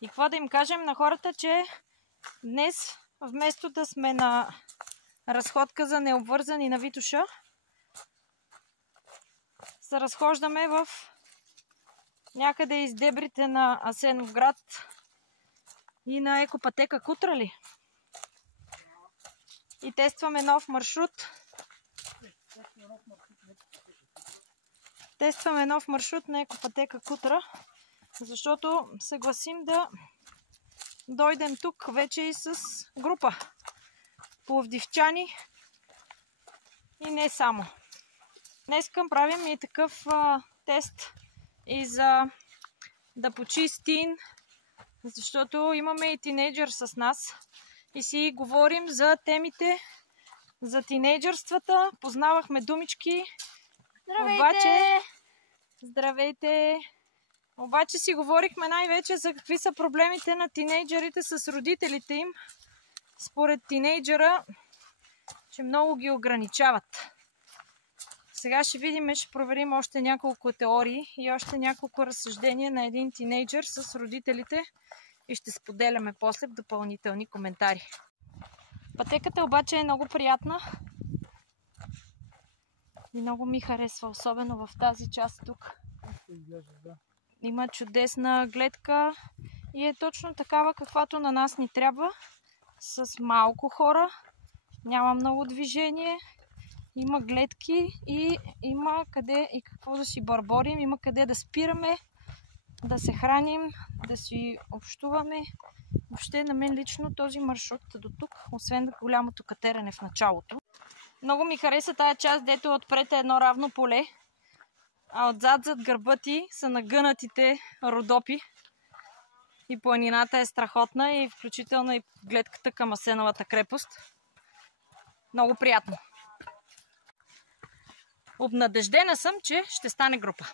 И какво да им кажем на хората, че днес вместо да сме на разходка за необвързани на Витоша, се разхождаме в някъде из дебрите на Асеновград и на екопътека Кутра ли? И тестваме нов маршрут. Тестваме нов маршрут на екопътека Кутра, защото се гласим да дойдем тук вече и с група пловдивчани и не само. Днес правим и такъв тест и за да почистим, защото имаме и тинейджър с нас и си говорим за темите за тинейджърствата. Познавахме думички. Здравейте! Здравейте! Обаче си говорихме най-вече за какви са проблемите на тинейджърите с родителите им. Според тинейджъра, че много ги ограничават. Сега ще видим, ще проверим още няколко теории и още няколко разсъждения на един тинейджър с родителите и ще споделяме после в допълнителни коментари. Пътеката обаче е много приятна и много ми харесва, особено в тази част тук. Има чудесна гледка и е точно такава, каквато на нас ни трябва, с малко хора, няма много движение. Има гледки и има къде и какво да си бърборим, има къде да спираме, да се храним, да си общуваме. Въобще на мен лично този маршрут до тук, освен голямото катерене в началото. Много ми хареса тая част, дето отпред е едно равно поле, а отзад зад гърба ти са нагънатите родопи. И планината е страхотна и включително и гледката към Асеновата крепост. Много приятно. Обнадеждена съм, че ще стане група.